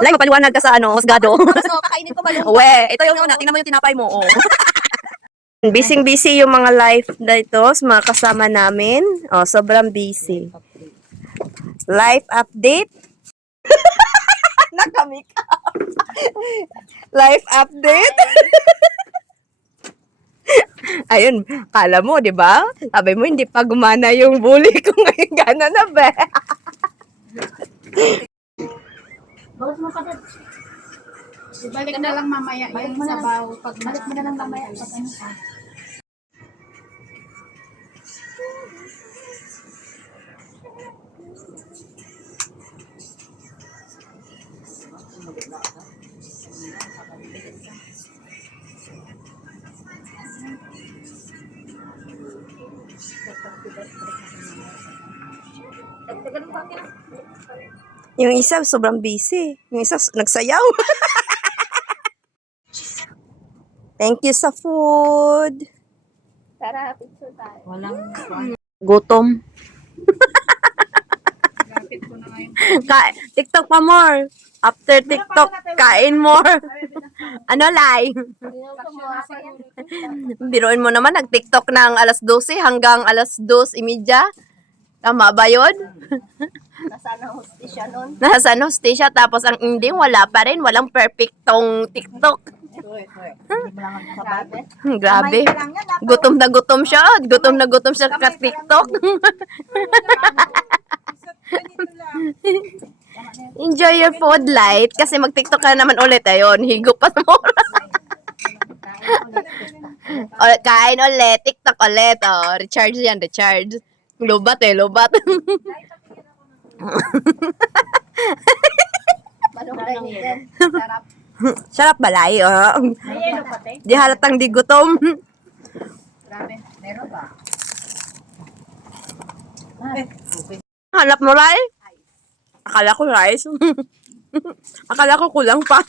Lay, mapaliwanag ka sa ano, husgado. Kakainin ko balong. We, ito yung una. Tingnan mo yung tinapay mo. Oh. Busy-busy yung mga live dito, mga kasama namin. Oh, sobrang busy. Live update. Nakamik up. Live update. Ayun, kala mo, di ba? Sabi mo, hindi pa gumana yung bully ko ngayon. Gana na ba? Balik na lang mamaya yung sabaw. Balik mo na lang mamaya. Pag ano ka. Yung isa, sobrang busy. Yung isa, nagsayaw. Thank you sa food. Tara, picture tayo. Walang Gutom. Lapit ko na ngayon. TikTok pa more. After TikTok, kain more. Ano, Lai? Biruin mo naman, nag-TikTok ng alas 12 hanggang alas 2:30. Tama ba yun? Nasaan ang hostisya nun? Nasa ano, station, tapos ang ending, wala pa rin. Walang perfectong TikTok. Grabe. Gutom na gutom siya. Gutom na gutom siya ka TikTok. Enjoy your food, Light. Kasi mag-TikTok ka naman ulit. Ayun, higop pa sa oras. Kain ulit. TikTok ulit. Oh, recharge yan, recharge. Lubat eh, lubat. Sarap. Sarap balay, oh. Ayelo pati. Di halatang di gutom. Grabe. Meron ba? Hanap mo, Lai? Akala ko rice. Akala ko kulang pa.